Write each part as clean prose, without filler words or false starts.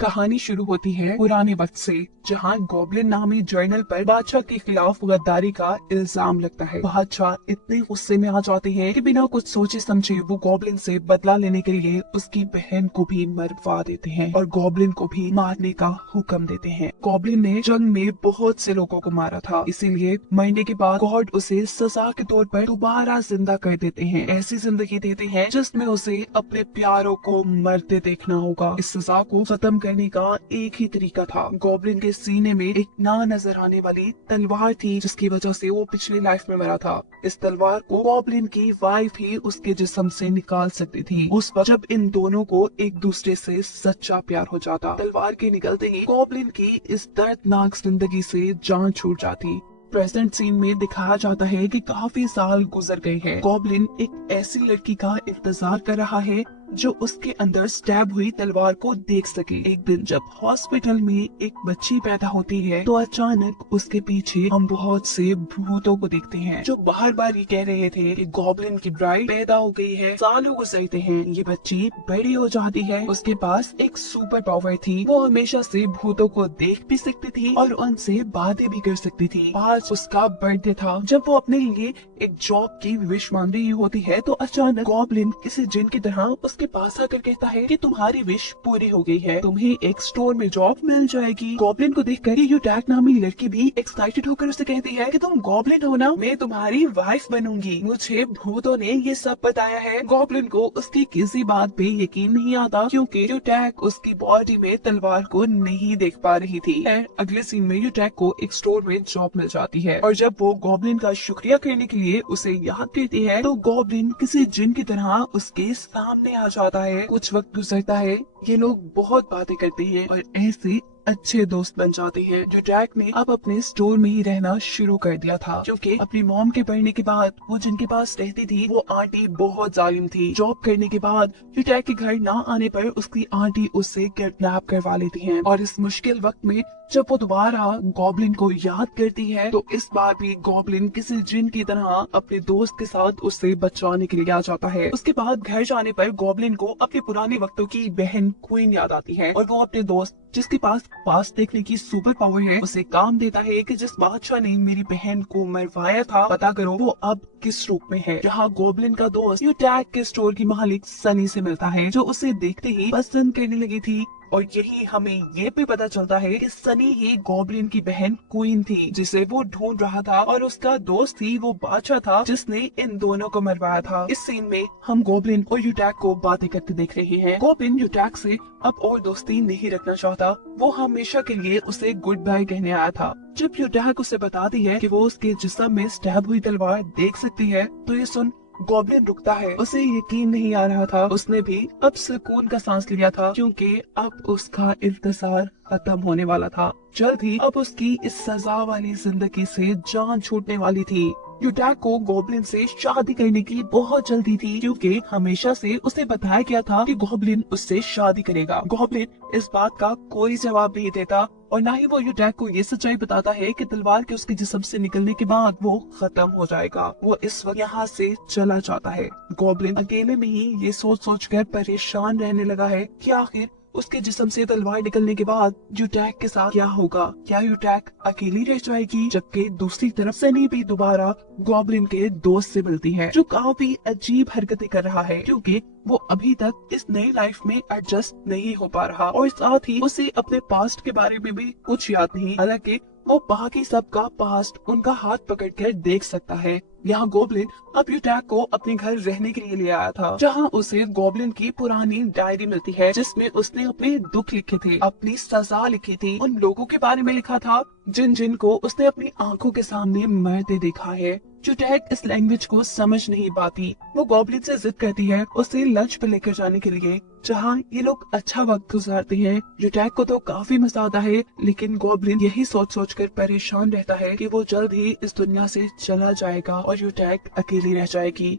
कहानी शुरू होती है पुराने वक्त से, जहाँ गॉब्लिन नामी जर्नल पर बादशाह के खिलाफ गद्दारी का इल्जाम लगता है। बादशाह इतने गुस्से में आ जाते हैं कि बिना कुछ सोचे समझे वो गॉब्लिन से बदला लेने के लिए उसकी बहन को भी मरवा देते हैं और गॉब्लिन को भी मारने का हुक्म देते हैं। गॉब्लिन ने जंग में बहुत से लोगों को मारा था, इसीलिए मरने के बाद गॉड उसे सजा के तौर पर दोबारा जिंदा कर देते हैं। ऐसी जिंदगी देते हैं जिसमें उसे अपने प्यारों को मरते देखना होगा। इस सजा को खत्म करने का एक ही तरीका था। गॉब्लिन के सीने में एक ना नजर आने वाली तलवार थी, जिसकी वजह से वो पिछली लाइफ में मरा था। इस तलवार को गॉब्लिन की वाइफ ही उसके जिस्म से निकाल सकती थी, उस वक्त जब इन दोनों को एक दूसरे से सच्चा प्यार हो जाता। तलवार के निकलते ही गॉब्लिन की इस दर्दनाक जिंदगी से जान छूट जाती। प्रेजेंट सीन में दिखाया जाता है कि काफी साल गुजर गए हैं। गॉब्लिन एक ऐसी लड़की का इंतजार कर रहा है जो उसके अंदर स्टैब हुई तलवार को देख सके। एक दिन जब हॉस्पिटल में एक बच्ची पैदा होती है तो अचानक उसके पीछे हम बहुत से भूतों को देखते हैं, जो बार बार ये कह रहे थे कि गॉब्लिन की ब्राइड पैदा हो गई है। सालों गुजरते हैं, ये बच्ची बड़ी हो जाती है। उसके पास एक सुपर पावर थी, वो हमेशा से भूतों को देख भी सकती थी और उनसे बातें भी कर सकती थी। आज उसका बर्थडे था। जब वो अपने लिए एक जॉब की विश मांग रही होती है तो अचानक गॉब्लिन किसी जिन की तरह के पास आकर कहता है कि तुम्हारी विश पूरी हो गई है, तुम्हें एक स्टोर में जॉब मिल जाएगी। गॉब्लिन को देखकर यूटैक नामी लड़की भी एक्साइटेड होकर उसे कहती है कि तुम गॉब्लिन हो ना, मैं तुम्हारी वाइफ बनूंगी। मुझे भूतों ने ये सब बताया है। गॉब्लिन को उसकी किसी बात पे यकीन नहीं आता, क्योंकि यूटैक उसकी बॉडी में तलवार को नहीं देख पा रही थी। अगले सीन में यूटैक को एक स्टोर में जॉब मिल जाती है और जब वो गॉब्लिन का शुक्रिया करने के लिए उसे याद करती है तो गॉब्लिन किसी जिन की तरह उसके सामने आ जाता है। कुछ वक्त गुजरता है, ये लोग बहुत बातें करते हैं और ऐसे अच्छे दोस्त बन जाते हैं। यूटैक ने अब अपने स्टोर में ही रहना शुरू कर दिया था, क्योंकि अपनी मॉम के पढ़ने के बाद वो जिनके पास रहती थी वो आंटी बहुत जालिम थी। जॉब करने के बाद यूटैक के घर ना आने पर उसकी आंटी उससे किडनैप करवा लेती हैं और इस मुश्किल वक्त में जब वो दोबारा गॉब्लिन को याद करती है तो इस बार भी गॉब्लिन किसी जिन की तरह अपने दोस्त के साथ उससे बचाने के लिए आ जाता है। उसके बाद घर जाने पर गॉब्लिन को अपने पुराने वक्तों की बहन क्वीन याद आती है और वो अपने दोस्त जिसके पास पास देखने की सुपर पावर है उसे काम देता है कि जिस बादशाह ने मेरी बहन को मरवाया था पता करो वो अब किस रूप में है। जहाँ गॉब्लिन का दोस्त यूटैक के स्टोर की मालिक सनी से मिलता है, जो उसे देखते ही पसंद करने लगी थी और यही हमें ये भी पता चलता है कि सनी ही गॉब्लिन की बहन क्वीन थी जिसे वो ढूंढ रहा था और उसका दोस्त ही वो बादशाह था जिसने इन दोनों को मरवाया था। इस सीन में हम गॉब्लिन और यूटैक को बातें करते देख रहे हैं। गॉब्लिन यूटैक से अब और दोस्ती नहीं रखना चाहता, वो हमेशा के लिए उसे गुड बाय कहने आया था। जब यूटैक उसे बताती है कि वो उसके जिस्म में स्टैब हुई तलवार देख सकती है तो ये सुन गॉब्लिन रुकता है। उसे यकीन नहीं आ रहा था, उसने भी अब सुकून का सांस लिया था, क्योंकि अब उसका इंतजार खत्म होने वाला था। जल्द ही अब उसकी इस सजा वाली जिंदगी से जान छूटने वाली थी। यूटैक को गॉब्लिन से शादी करने की बहुत जल्दी थी, क्योंकि हमेशा से उसे बताया गया था कि गॉब्लिन उससे शादी करेगा। गॉब्लिन इस बात का कोई जवाब नहीं देता और न ही वो यूटैक को ये सच्चाई बताता है कि तलवार के उसके जिस्म से निकलने के बाद वो खत्म हो जाएगा। वो इस वक्त यहाँ से चला जाता है। गॉब्लिन अकेले में ही ये सोच सोच कर परेशान रहने लगा है कि आखिर उसके जिस्म से तलवार निकलने के बाद यूटैक के साथ क्या होगा। क्या यूटैक अकेली रह जाएगी? जबकि दूसरी तरफ सनी भी दोबारा गॉब्लिन के दोस्त से मिलती है, जो काफी अजीब हरकतें कर रहा है, क्योंकि वो अभी तक इस नई लाइफ में एडजस्ट नहीं हो पा रहा और साथ ही उसे अपने पास्ट के बारे में भी कुछ याद नहीं। हालांकि वो बाकी सबका पास्ट उनका हाथ पकड़कर देख सकता है। यहाँ गॉब्लिन अब यूटैक को अपने घर रहने के लिए ले आया था, जहाँ उसे गॉब्लिन की पुरानी डायरी मिलती है जिसमें उसने अपने दुख लिखे थे, अपनी सजा लिखी थी, उन लोगों के बारे में लिखा था जिन को उसने अपनी आंखों के सामने मरते देखा है। यूटैक इस लैंग्वेज को समझ नहीं पाती। वो गॉब्लिन से जिद करती है उसे लंच पे लेकर जाने के लिए, जहाँ ये लोग अच्छा वक्त गुजारते हैं। यूटैक को तो काफी मजा आता है, लेकिन गॉब्लिन यही सोच सोच कर परेशान रहता है कि वो जल्द ही इस दुनिया से चला जाएगा और यूटैक अकेली रह जाएगी।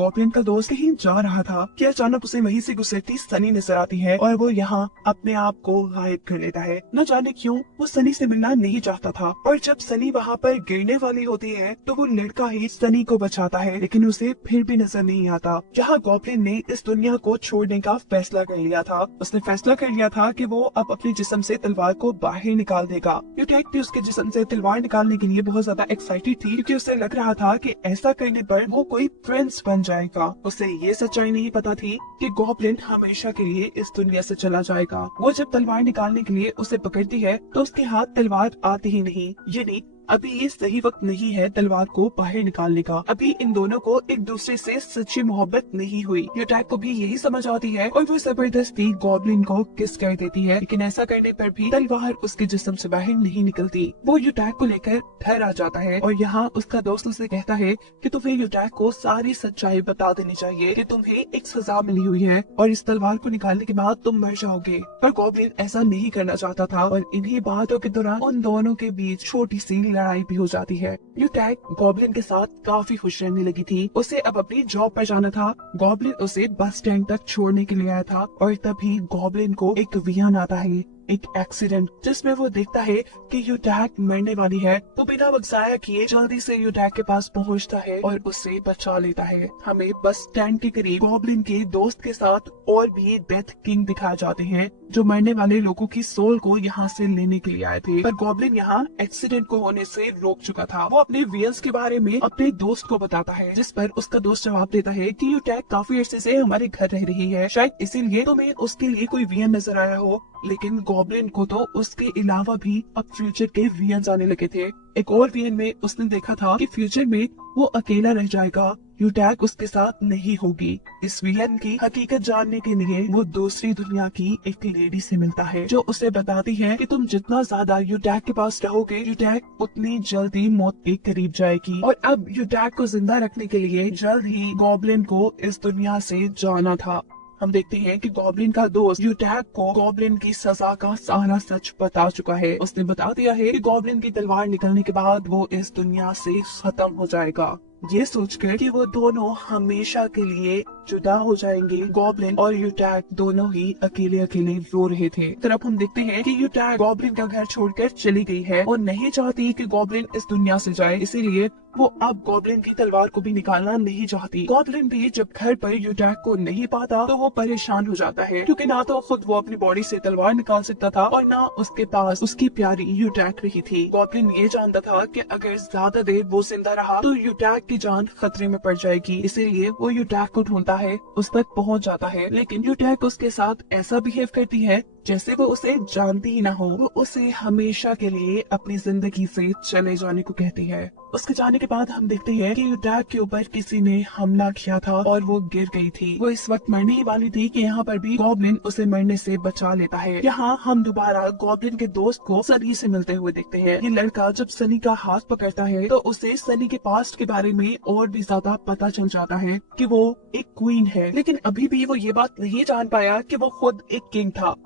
गॉब्लिन का दोस्त कहीं जा रहा था कि अचानक उसे वहीं से गुजरती सनी नजर आती है और वो यहाँ अपने आप को गायब कर लेता है। न जाने क्यों वो सनी से मिलना नहीं चाहता था और जब सनी वहाँ पर गिरने वाली होती है तो वो लड़का ही सनी को बचाता है, लेकिन उसे फिर भी नजर नहीं आता। यहाँ गॉब्लिन ने इस दुनिया को छोड़ने का फैसला कर लिया था। उसने फैसला कर लिया था कि वो अब अपने जिस्म से तलवार को बाहर निकाल देगा। यूटैक भी उसके जिस्म से तलवार निकालने के लिए बहुत ज्यादा एक्साइटेड थी, क्योंकि उसे लग रहा था कि ऐसा करने पर वो कोई प्रिंस बन जाएगा। उसे ये सच्चाई नहीं पता थी कि गॉब्लिन हमेशा के लिए इस दुनिया से चला जाएगा। वो जब तलवार निकालने के लिए उसे पकड़ती है तो उसके हाथ तलवार आती ही नहीं, यानी अभी ये सही वक्त नहीं है तलवार को बाहर निकालने का। अभी इन दोनों को एक दूसरे से सच्ची मोहब्बत नहीं हुई। यूटैक को भी यही समझ आती है और वो जबरदस्ती गॉब्लिन को किस कर देती है, लेकिन ऐसा करने पर भी तलवार उसके जिस्म से बाहर नहीं निकलती। वो यूटैक को लेकर घर आ जाता है और यहाँ उसका दोस्त उसे कहता है कि तुम्हें यूटैक को सारी सच्चाई बता देनी चाहिए कि तुम्हें एक सजा मिली हुई है और इस तलवार को निकालने के बाद तुम मर जाओगे। पर गॉब्लिन ऐसा नहीं करना चाहता था और इन्हीं बातों के दौरान उन दोनों के बीच छोटी सी लड़ाई भी हो जाती है। यूटैक गॉब्लिन के साथ काफी खुश रहने लगी थी। उसे अब अपनी जॉब पर जाना था। गॉब्लिन उसे बस स्टैंड तक छोड़ने के लिए आया था और तभी गॉब्लिन को एक वियन आता है, एक एक्सीडेंट, जिसमें वो देखता है कि यूटैक मरने वाली है। तो बिना वक्त जाया किए जल्दी से यूटैक के पास पहुंचता है और उसे बचा लेता है। हमें बस स्टैंड के करीब गॉब्लिन के दोस्त के साथ और भी डेथ किंग दिखाए जाते हैं, जो मरने वाले लोगों की सोल को यहाँ से लेने के लिए आए थे। पर गॉब्लिन यहाँ एक्सीडेंट को होने से रोक चुका था। वो अपने वियंस के बारे में अपने दोस्त को बताता है, जिस पर उसका दोस्त जवाब देता है कि यूटैक काफी अरसे से हमारे घर रह रही है, शायद इसीलिए तुम्हें उसके लिए कोई वियन नजर आया हो। लेकिन गॉब्लिन को तो उसके अलावा भी अब फ्यूचर के वियन आने लगे थे। एक और वियन में उसने देखा था कि फ्यूचर में वो अकेला रह जाएगा, यूटैक उसके साथ नहीं होगी। इस वियन की हकीकत जानने के लिए वो दूसरी दुनिया की एक लेडी से मिलता है, जो उसे बताती है कि तुम जितना ज्यादा यूटैक के पास रहोगे, यूटैक उतनी जल्दी मौत के करीब जाएगी। और अब यूटैक को जिंदा रखने के लिए जल्द ही गॉब्लिन को इस दुनिया से जाना था। हम देखते हैं कि गॉब्लिन का दोस्त यूटैक को गॉब्लिन की सजा का सारा सच बता चुका है। उसने बता दिया है कि गॉब्लिन की तलवार निकलने के बाद वो इस दुनिया से खत्म हो जाएगा। ये सोचकर कि वो दोनों हमेशा के लिए जुदा हो जाएंगे, गॉब्लिन और यूटैक दोनों ही अकेले अकेले रो रहे थे। तरफ हम देखते हैं कि यूटैक गॉब्लिन का घर छोड़कर चली गई है और नहीं चाहती कि गॉब्लिन इस दुनिया से जाए, इसीलिए वो अब गॉब्लिन की तलवार को भी निकालना नहीं चाहती। गॉब्लिन भी जब घर पर यूटैक को नहीं पाता तो वो परेशान हो जाता है, क्योंकि ना तो खुद वो अपनी बॉडी से तलवार निकाल सकता था और ना उसके पास उसकी प्यारी यूटैक रही थी। गॉब्लिन ये जानता था कि अगर ज्यादा देर वो जिंदा रहा तो यूटैक की जान खतरे में पड़ जाएगी, इसीलिए वो यूटैक को ढूंढता है, उस तक पहुंच जाता है। लेकिन यूटैक उसके साथ ऐसा बिहेव करती है जैसे वो उसे जानती ही ना हो। वो उसे हमेशा के लिए अपनी जिंदगी से चले जाने को कहती है। उसके जाने के बाद हम देखते हैं कि यूटैक के ऊपर किसी ने हमला किया था और वो गिर गई थी। वो इस वक्त मरने ही वाली थी कि यहाँ पर भी गॉब्लिन उसे मरने से बचा लेता है। यहाँ हम दोबारा गॉब्लिन के दोस्त को सनी से मिलते हुए देखते हैं। ये लड़का जब सनी का हाथ पकड़ता है तो उसे सनी के पास्ट के बारे में और भी ज्यादा पता चल जाता है कि वो एक क्वीन है, लेकिन अभी भी वो ये बात नहीं जान पाया कि वो खुद एक किंग था।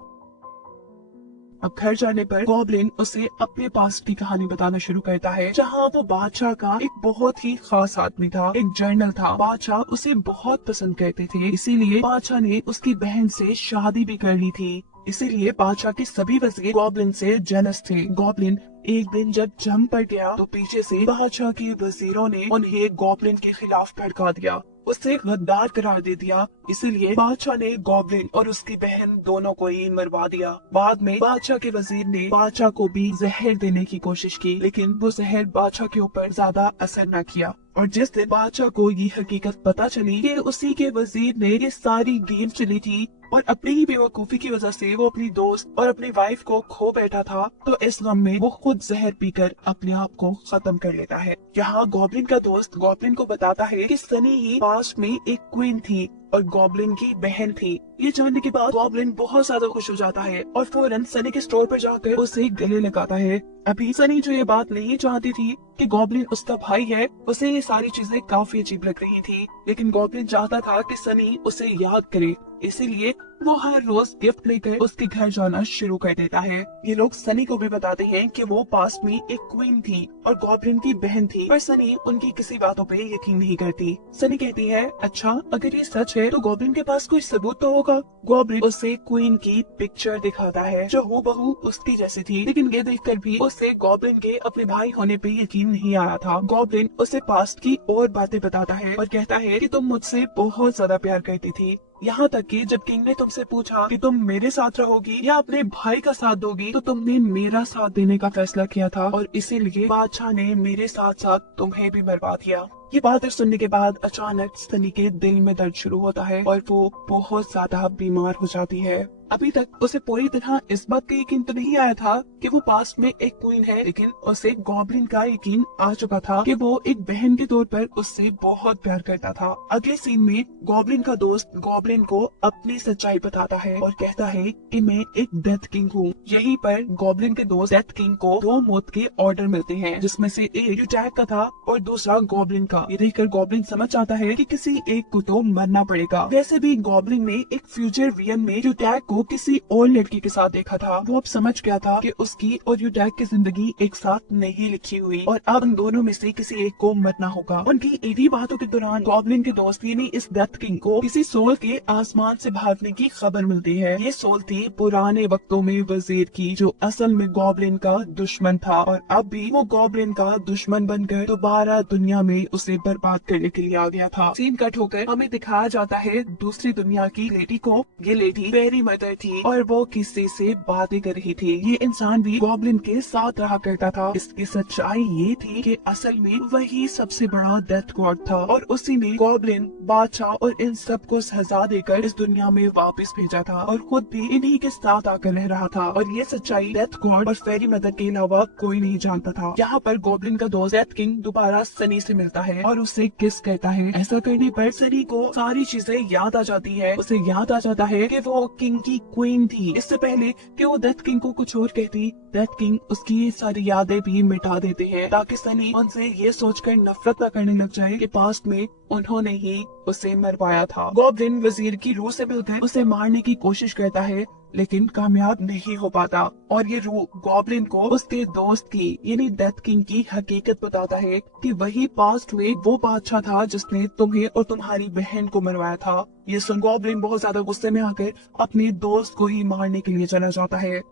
अब घर जाने पर गॉब्लिन उसे अपने पास्ट की कहानी बताना शुरू करता है, जहाँ वो बादशाह का एक बहुत ही खास आदमी था, एक जर्नल था। बादशाह उसे बहुत पसंद करते थे, इसीलिए बादशाह ने उसकी बहन से शादी भी कर ली थी। इसीलिए बादशाह के सभी वजीर गॉब्लिन से जेलस थे। गॉब्लिन एक दिन जब जंग पर गया तो पीछे से बादशाह के वजीरों ने उन्हें गॉब्लिन के खिलाफ भड़का दिया, उसे गद्दार करार दे दिया। इसीलिए बादशाह ने गॉब्लिन और उसकी बहन दोनों को ही मरवा दिया। बाद में बादशाह के वजीर ने बादशाह को भी जहर देने की कोशिश की, लेकिन वो जहर बादशाह के ऊपर ज्यादा असर न किया। और जिस दिन बादशाह को ये हकीकत पता चली कि उसी के वजीर ने ये सारी गेम चली थी और अपनी ही बेवकूफी की वजह से वो अपनी दोस्त और अपनी वाइफ को खो बैठा था, तो इस गम में वो खुद जहर पीकर अपने आप को खत्म कर लेता है। यहाँ गॉब्लिन का दोस्त गॉब्लिन को बताता है कि सनी ही पास्ट में एक क्वीन थी और गॉब्लिन की बहन थी। ये जानने के बाद गॉब्लिन बहुत ज्यादा खुश हो जाता है और फौरन सनी के स्टोर पर जाकर उसे गले लगाता है। अभी सनी जो ये बात नहीं चाहती थी कि गॉब्लिन उसका भाई है, उसे ये सारी चीजें काफी अजीब लग रही थी, लेकिन गॉब्लिन चाहता था कि सनी उसे याद करे, इसीलिए वो हर रोज गिफ्ट लेकर उसके घर जाना शुरू कर देता है। ये लोग सनी को भी बताते हैं कि वो पास्ट में एक क्वीन थी और गॉब्लिन की बहन थी, पर सनी उनकी किसी बातों पे यकीन नहीं करती। सनी कहती है, अच्छा अगर ये सच है तो गॉब्लिन के पास कोई सबूत तो होगा। गॉब्लिन उसे क्वीन की पिक्चर दिखाता है जो हूबहू उसकी जैसी थी, लेकिन ये देखकर भी उसे गॉब्लिन के अपने भाई होने पे यकीन नहीं आया था। गॉब्लिन उसे पास्ट की और बातें बताता है और कहता है कि तुम मुझसे बहुत ज्यादा प्यार करती थी, यहाँ तक कि जब किंग ने तुमसे पूछा कि तुम मेरे साथ रहोगी या अपने भाई का साथ दोगी तो तुमने मेरा साथ देने का फैसला किया था और इसीलिए बादशाह ने मेरे साथ साथ तुम्हें भी बर्बाद किया। ये बातें सुनने के बाद अचानक सनी के दिल में दर्द शुरू होता है और वो बहुत ज्यादा बीमार हो जाती है। अभी तक उसे पूरी तरह इस बात का यकीन तो नहीं आया था कि वो पास्ट में एक क्वीन है, लेकिन उसे गॉब्लिन का यकीन आ चुका था कि वो एक बहन के तौर पर उससे बहुत प्यार करता था। अगले सीन में गॉब्लिन का दोस्त गॉब्लिन को अपनी सच्चाई बताता है और कहता है कि मैं एक डेथ किंग हूँ। यहीं पर गॉब्लिन के दोस्त डेथ किंग को 2 मौत के ऑर्डर मिलते हैं, जिसमें से एक यूटैग का था और दूसरा गॉब्लिन का। ये देखकर गॉब्लिन समझ जाता है कि किसी एक को तो मरना पड़ेगा। वैसे भी गॉब्लिन ने एक फ्यूचर विजन में यूटैग को किसी और लड़की के साथ देखा था। वो अब समझ गया था कि उसकी और यूटैग की जिंदगी एक साथ नहीं लिखी हुई और अब उन दोनों में से किसी एक को मरना होगा। उनकी इन्हीं बातों के दौरान गॉब्लिन के दोस्त यानी इस डेथ किंग को किसी सोल के आसमान से भागने की खबर मिलती है। ये सोल थी पुराने वक्तों में वजीर की, जो असल में गॉब्लिन का दुश्मन था और अब भी वो गॉब्लिन का दुश्मन बनकर दोबारा दुनिया में उसे बर्बाद करने के लिए आ गया था। सीन कट होकर हमें दिखाया जाता है दूसरी दुनिया की लेडी को। ये लेडी फेरी मदर थी और वो किसी से बातें कर रही थी। ये इंसान भी गॉब्लिन के साथ रहा करता था। इसकी सच्चाई ये थी कि असल में वही सबसे बड़ा डेथ गॉड था और उसी ने गॉब्लिन, बादशाह और इन सब को सजा देकर इस दुनिया में वापस भेजा था और खुद भी इन्हीं के साथ आकर रह रहा था। और ये सच्चाई डेथ गॉड और फेरी मदर के अलावा कोई नहीं जानता था। यहाँ पर गॉब्लिन का दोस्त डेथ किंग दोबारा सनी से मिलता है और उससे किस कहता है। ऐसा करने पर सनी को सारी चीजें याद आ जाती है। उसे याद आ जाता है कि वो किंग की क्वीन थी। इससे पहले कि वो डेथ किंग को कुछ और कहती, डेथ किंग उसकी ये सारी यादें भी मिटा देते हैं ताकि सनी उनसे ये सोचकर नफरत न करने लग जाए कि पास्ट में उन्होंने ही उसे मरवाया था। गॉब्लिन वजीर की रूह से मिलकर उसे मारने की कोशिश करता है लेकिन कामयाब नहीं हो पाता और ये रूह गॉब्लिन को उसके दोस्त की यानी डेथ किंग की हकीकत बताता है कि वही पास्ट में वो बादशाह था जिसने तुम्हें और तुम्हारी बहन को मरवाया था। ये सुन गॉब्लिन बहुत ज्यादा गुस्से में आकर अपने दोस्त को ही मारने के लिए चला जाता है।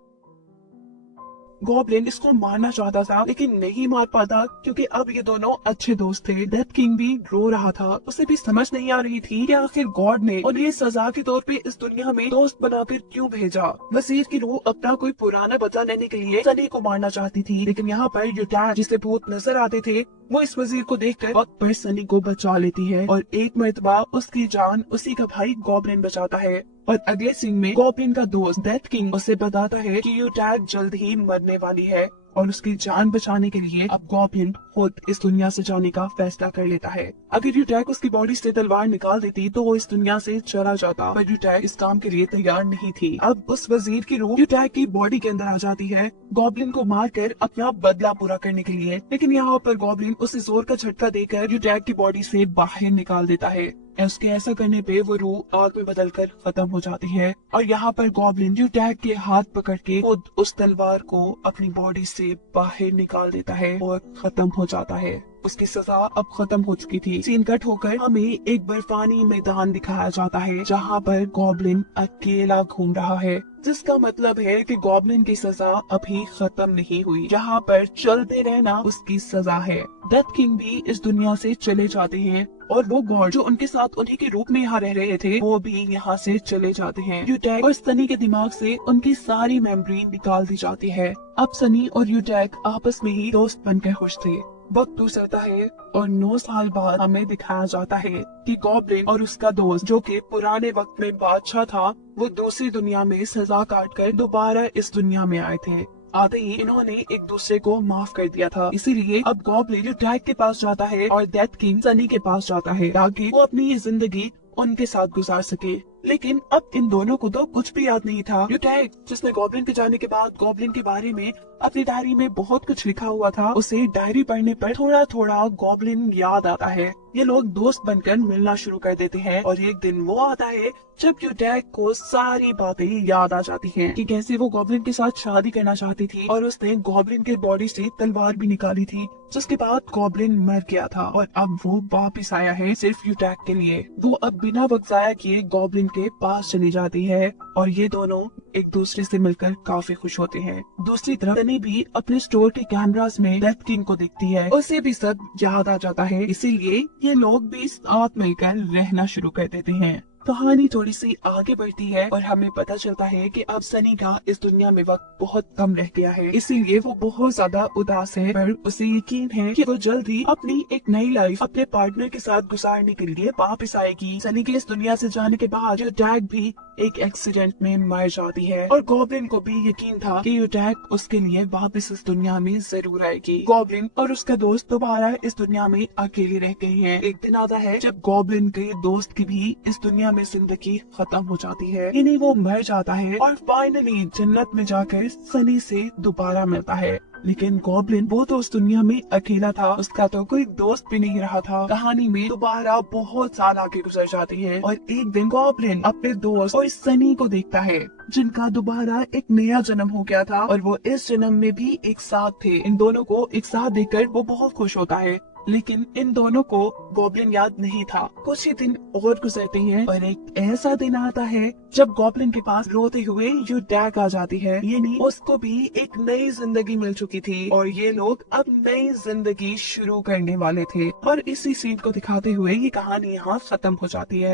गॉब्लिन इसको मारना चाहता था लेकिन नहीं मार पाता क्योंकि अब ये दोनों अच्छे दोस्त थे। डेथ किंग भी रो रहा था। उसे भी समझ नहीं आ रही थी कि आखिर गॉड ने उन्हें सजा के तौर पे इस दुनिया में दोस्त बनाकर क्यों भेजा। वजीर की रूह अपना कोई पुराना बदला लेने के लिए सनी को मारना चाहती थी, लेकिन यहाँ पर यूटैग जिसे भूत नजर आते थे वो इस वजीर को देखकर वक्त पर सनी को बचा लेती है और एक मर्तबा उसकी जान उसी का भाई गॉब्लिन बचाता है। और अगले सीन में गॉब्लिन का दोस्त डेथ किंग उसे बताता है कि यूटैग जल्द ही मरने वाली है और उसकी जान बचाने के लिए अब गॉब्लिन खुद इस दुनिया से जाने का फैसला कर लेता है। अगर यूटैग उसकी बॉडी से तलवार निकाल देती तो वो इस दुनिया से चला जाता, पर यूटैग इस काम के लिए तैयार नहीं थी। अब उस वजीर की रूह यूटैग की बॉडी के अंदर आ जाती है गॉब्लिन को मारकर अपना बदला पूरा करने के लिए, लेकिन यहाँ पर गॉब्लिन उसे जोर का झटका देकर यूटैग की बॉडी से बाहर निकाल देता है। उसके ऐसा करने पे वो रूह आग में बदलकर खत्म हो जाती है और यहाँ पर गॉब्लिन यूटैग के हाथ पकड़ के खुद उस तलवार को अपनी बॉडी से बाहर निकाल देता है और खत्म हो जाता है। उसकी सजा अब खत्म हो चुकी थी। सीन कट होकर हमें एक बर्फानी मैदान दिखाया जाता है जहाँ पर गॉब्लिन अकेला घूम रहा है, जिसका मतलब है कि गॉब्लिन की सजा अभी खत्म नहीं हुई। यहाँ पर चलते रहना उसकी सजा है। डेथ किंग भी इस दुनिया से चले जाते हैं और वो गॉड जो उनके साथ उन्हीं के रूप में यहाँ रह रहे थे वो भी यहाँ से चले जाते हैं। यूटैग और सनी के दिमाग से उनकी सारी मेमोरी निकाल दी जाती है। अब सनी और यूटैग आपस में ही दोस्त बनकर खुश थे। वक्त गुजरता है और 9 साल बाद हमें दिखाया जाता है कि गॉब्लिन और उसका दोस्त जो कि पुराने वक्त में बादशाह था वो दूसरी दुनिया में सजा काट कर दोबारा इस दुनिया में आए थे। आते ही इन्होंने एक दूसरे को माफ कर दिया था, इसीलिए अब गॉब्लिन यूटैग के पास जाता है और डेथ किंग सनी के पास जाता है ताकि वो अपनी ये जिंदगी उनके साथ गुजार सके। लेकिन अब इन दोनों को तो कुछ भी याद नहीं था। यूटैग जिसने गॉब्लिन के जाने के बाद गॉब्लिन के बारे में अपनी डायरी में बहुत कुछ लिखा हुआ था, उसे डायरी पढ़ने पर थोड़ा थोड़ा गॉब्लिन याद आता है। ये लोग दोस्त बनकर मिलना शुरू कर देते हैं और एक दिन वो आता है जब यूटैक को सारी बातें याद आ जाती हैं कि कैसे वो गॉब्लिन के साथ शादी करना चाहती थी और उसने गॉब्लिन के बॉडी से तलवार भी निकाली थी, जिसके बाद गॉब्लिन मर गया था और अब वो वापिस आया है सिर्फ यूटैक के लिए। वो अब बिना वक्त जाया किए गॉब्लिन के पास चली जाती है और ये दोनों एक दूसरे से मिलकर काफी खुश होते हैं। दूसरी तरफ सनी भी अपने स्टोर के कैमरास में डेथ किंग को देखती है, उसे भी सब याद आ जाता है, इसीलिए ये लोग भी साथ मिलकर रहना शुरू कर देते हैं। कहानी थोड़ी सी आगे बढ़ती है और हमें पता चलता है कि अब सनी का इस दुनिया में वक्त बहुत कम रह गया है, इसीलिए वो बहुत ज्यादा उदास है, पर उसे यकीन है कि वो जल्द ही अपनी एक नई लाइफ अपने पार्टनर के साथ गुजारने के लिए वापस आएगी। सनी के इस दुनिया से जाने के बाद यूटैक भी एक एक्सीडेंट में मर जाती है और गॉब्लिन को भी यकीन था कि यूटैक उसके लिए वापस इस दुनिया में जरूर आएगी। गॉब्लिन और उसका दोस्त दोबारा इस दुनिया में अकेले रह गए हैं। एक दिन आता है जब गॉब्लिन के दोस्त की भी इस दुनिया में जिंदगी खत्म हो जाती है, यानी वो मर जाता है और फाइनली जन्नत में जाकर सनी से दोबारा मिलता है। लेकिन गॉब्लिन वो तो उस दुनिया में अकेला था, उसका तो कोई दोस्त भी नहीं रहा था। कहानी में दोबारा बहुत साल आगे गुजर जाती है और एक दिन गॉब्लिन अपने दोस्त और सनी को देखता है, जिनका दोबारा एक नया जन्म हो गया था और वो इस जन्म में भी एक साथ थे। इन दोनों को एक साथ देखकर वो बहुत खुश होता है, लेकिन इन दोनों को गॉब्लिन याद नहीं था। कुछ ही दिन और गुजरते हैं और एक ऐसा दिन आता है जब गॉब्लिन के पास रोते हुए यूटैक आ जाती है, यानी उसको भी एक नई जिंदगी मिल चुकी थी और ये लोग अब नई जिंदगी शुरू करने वाले थे। और इसी सीन को दिखाते हुए ये कहानी यहाँ खत्म हो जाती है।